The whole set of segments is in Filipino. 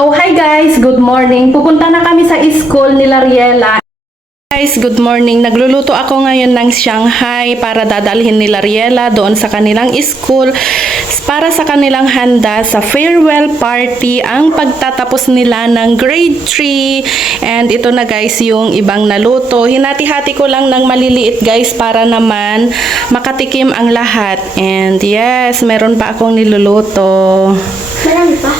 So, hi guys! Good morning. Pupunta na kami sa school ni Lariela. Guys, good morning. Nagluluto ako ngayon ng Shanghai para dadalhin ni Lariela doon sa kanilang school para sa kanilang handa sa farewell party ang pagtatapos nila ng grade 3. And ito na guys yung ibang naluto. Hinati-hati ko lang ng maliliit guys para naman makatikim ang lahat. And yes, meron pa akong niluluto. Marami pa.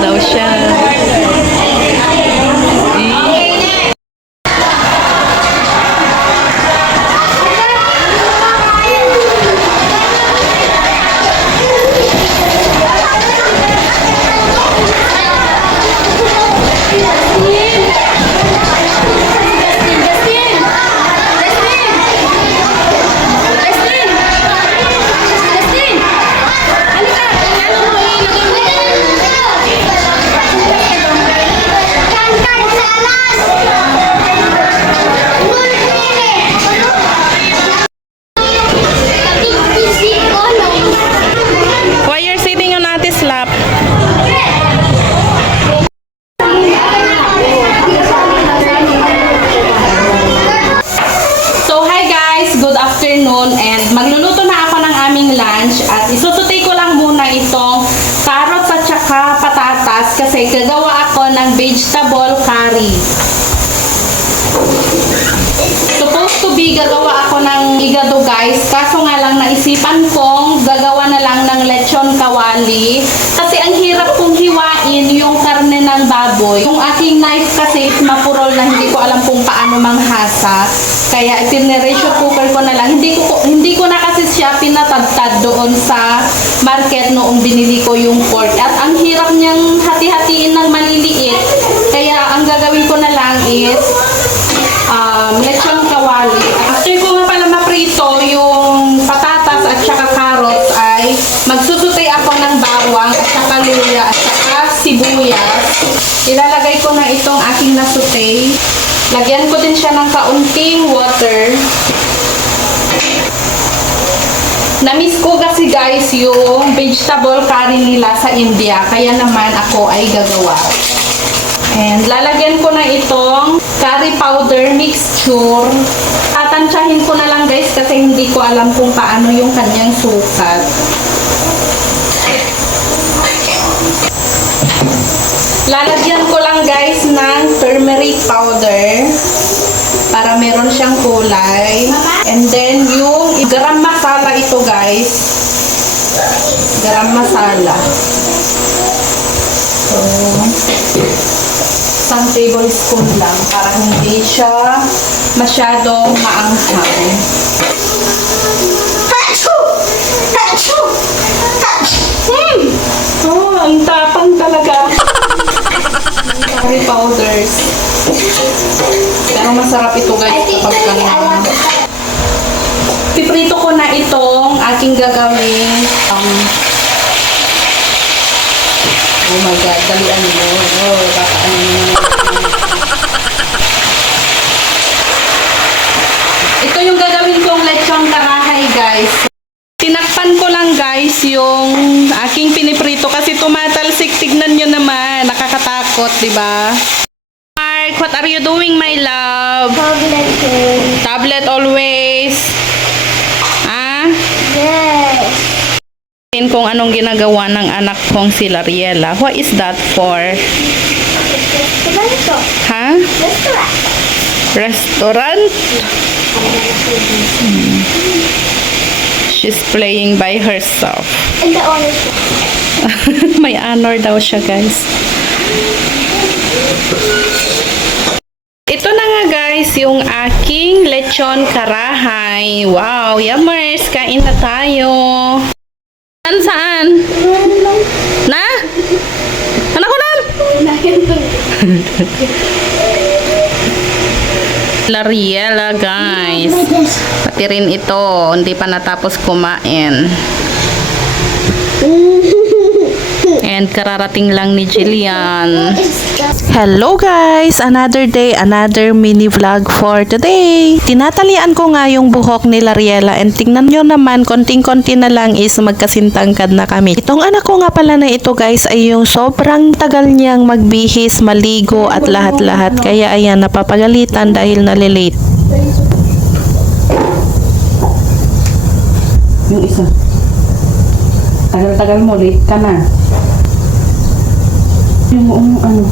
Daw siya. Why you're sitting on Ate's lap? So, hi guys! Good afternoon and magluluto na ako ng aming lunch at isusutay ko lang muna itong carrots at saka patatas kasi gagawa ako ng vegetable curry. Supposed to be gagawa ako ng igado guys, kaso nga lang naisipan kong gagawa na lang ng lechon kawali kasi ang hirap kong hiwain yung karne ng baboy. Yung aking knife kasi is mapurol na hindi ko alam kung paano manghasa, kaya ipinresure cooker ko na lang. Hindi ko na kasi siya pinatadtad doon sa market noong binili ko yung pork at ang hirap niyang hati-hatiin ng maliliit, kaya ang gagawin ko na lang is lechon kawali. After ko nga pala maprito yung patatas at saka carrots ay magsusutay ako ng bawang at saka luya at saka sibuyas. Ilalagay ko na itong aking nasutay. Lagyan ko din siya ng kaunting water. Namiss ko kasi guys yung vegetable curry nila sa India, kaya naman ako ay gagawa. And lalagyan ko na itong curry powder mixture. Tatansyahin ko na lang guys kasi hindi ko alam kung paano yung kanyang sukat. Lalagyan ko lang guys ng turmeric powder para meron siyang kulay. And then yung garam masala ito guys. Garam masala. So, isang tablespoon lang para hindi siya masyadong maanghang. Oh, ang tapang talaga. Curry powders. Pero masarap ito guys kapag kanina. Piprito ko na itong aking gagawin. Oh my God, dalian mo. Oh, baka ano naman. Ito yung gagawin kong lechon karahay, guys. Tinakpan ko lang, guys, yung aking piniprito kasi tumatalsik. Tignan nyo naman. Nakakatakot, di ba? Mark, what are you doing, my love? Tablet. Tablet always. Ah? Yes. Kung anong ginagawa ng anak kong si Lariela. What is that for? Restaurant. Ha? Restaurant. Restaurant? She's playing by herself. And the honor. May honor daw siya, guys. Ito na nga guys, yung aking lechon karahay. Wow, yummers! Kain na tayo. Saan? Lariela, guys. Pati rin ito, hindi pa natapos kumain. And kararating lang ni Jillian. Hello guys! Another day, another mini vlog for today. Tinatalian ko nga yung buhok ni Lariela and tingnan nyo naman, konting-konti na lang is magkasintangkad na kami. Itong anak ko nga pala na ito guys ay yung sobrang tagal niyang magbihis, maligo at lahat-lahat. Kaya ayan, napapagalitan dahil nalilate. Yung isa. Tagal-tagal mo, late ka na. Yung ano.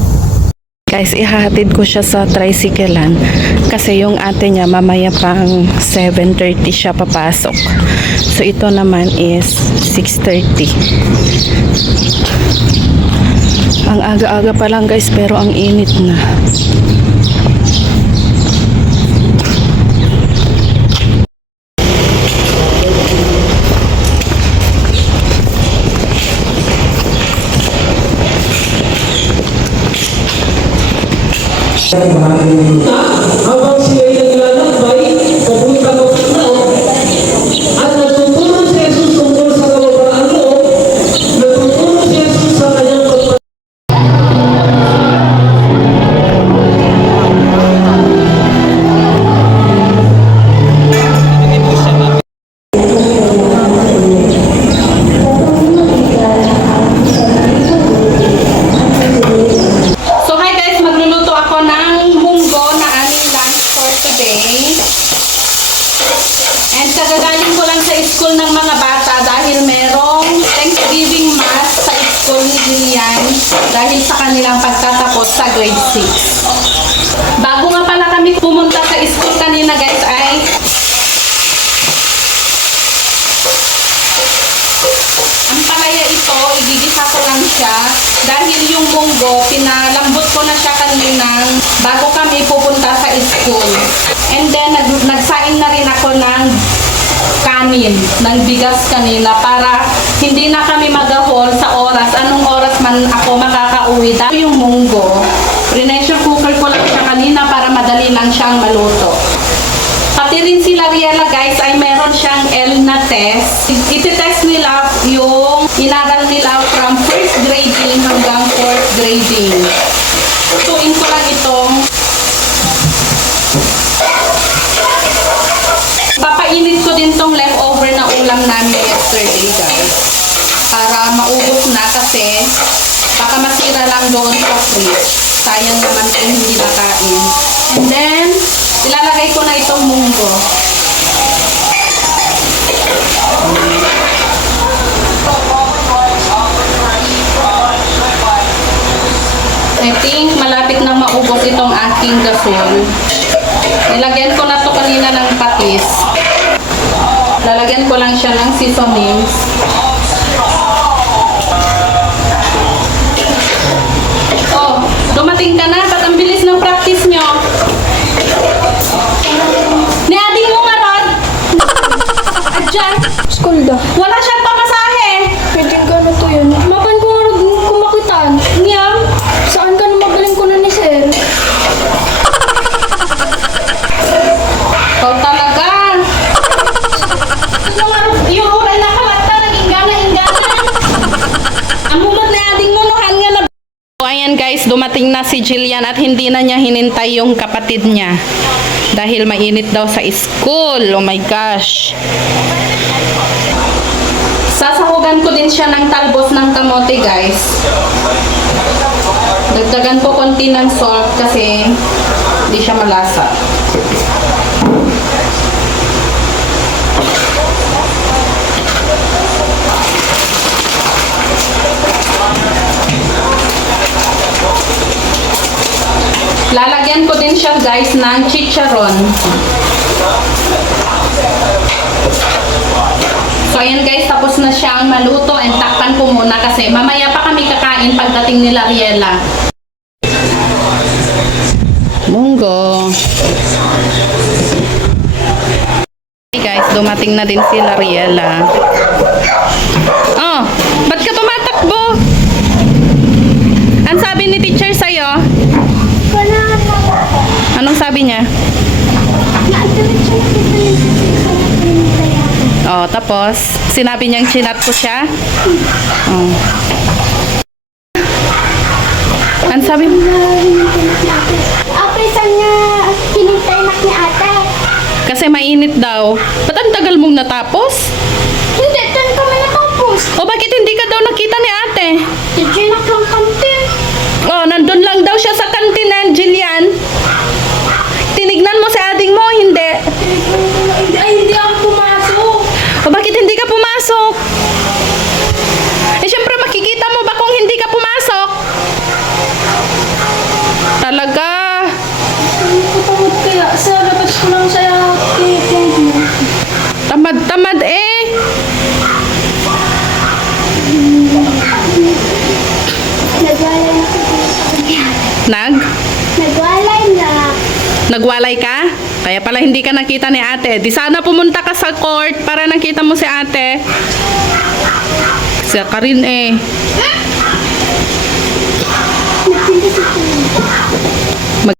Guys, ihahatid ko siya sa tricyclean kasi yung ate niya mamaya pang 7:30 siya papasok. So ito naman is 6:30. Ang aga-aga pa lang guys pero ang init na. Habang siya ay naglalakbay, papunta ng tao, at natutulong si Jesus tungkol sa kababaang loob, natutulong si Jesus sa kanyang pagpapalagay. So hi guys, magluluto ako ng munggo na aming lunch for today. And kagagaling ko lang sa school ng mga bata dahil merong Thanksgiving Mass sa school ni Jillian dahil sa kanilang pagtatapos sa grade 6. Bago nga pala kami pumunta sa school kanina guys ay ang palaya ito, igigisa ko lang siya dahil yung munggo, pinalambot ko na siya kaninang bago kami pupunta sa school. And then, nagsaing na rin ako ng kanin, ng bigas kanina para hindi na kami mag-ahol sa oras. Anong oras man ako makakauwi. Dahil yung munggo, pressure cooker ko lang siya kanina para madali lang siyang maluto. Pati rin si Lariela guys ay meron siyang L na test. Iti-test nila yung inaral nila from first grading hanggang fourth grading. Tuin ko lang itong papainit ko din tong leftover na ulam namin yesterday guys. Para maubos na kasi baka masira lang doon sa fridge. Sayang naman kung hindi nakain. And then, ilalagay ko na itong munggo. I think malapit na maubos itong aking gasol. Nilagyan ko na to kanina ng patis. Lalagyan ko lang siya ng seasonings. Oh, dumating ka na. Ba't ang bilis ng practice nyo? Niading mo nga, Rod. Adyan. School daw. Wala siyang pamasahe. Pwede gano'n to yun. Mapan ko nga kumakitan. Ngiyam. Saan ka na magaling ko na ni Sir? Ikaw talaga. Yung oray na kalata, naging gana-ingana. Ang hulot na ading mo, nuhan nga na. So, ayan guys, dumating na si Jillian at hindi na niya hinintay yung kapatid niya. Dahil mainit daw sa school. Oh my gosh. Sasahugan ko din siya ng talbos ng kamote guys. Dagdagan ko konti ng salt kasi hindi siya malasa. Lalagyan ko din siya guys ng chicharon. So ayan guys, tapos na siyang maluto and takpan ko muna kasi mamaya pa kami kakain pagdating ni Lariela. Munggo. Hey guys, dumating na din si Lariela. Oh, ba't ka tumatakbo? Ang sabi ni teacher sa'yo? Tapos, sinabi niyang chinat ko siya. Oh. Ano sabi mo? Ate, saan niya kinintay na ni ate? Kasi mainit daw. Ba't ang tagal mong natapos? Hindi, doon kami natapos. O bakit hindi ka daw nakita ni ate? Tijinak lang kantin. Oh, nandun lang daw siya sa kantinan, Jillian. Tinignan mo si ading mo, hindi. Hindi ako pumasok. O bakit hindi ka pumasok? Eh, syempre makikita mo ba kung hindi ka pumasok? Talaga. Kapagod kaya, sa labas ko lang sa thank you. Tamad-tamad eh. Nagwalay na ako. Nagwalay na. Nagwalay ka? Kaya pala hindi ka nakita ni ate. Di sana pumunta ka sa court para nakita mo si ate. Siya ka rin eh. Nagpinda si Tina.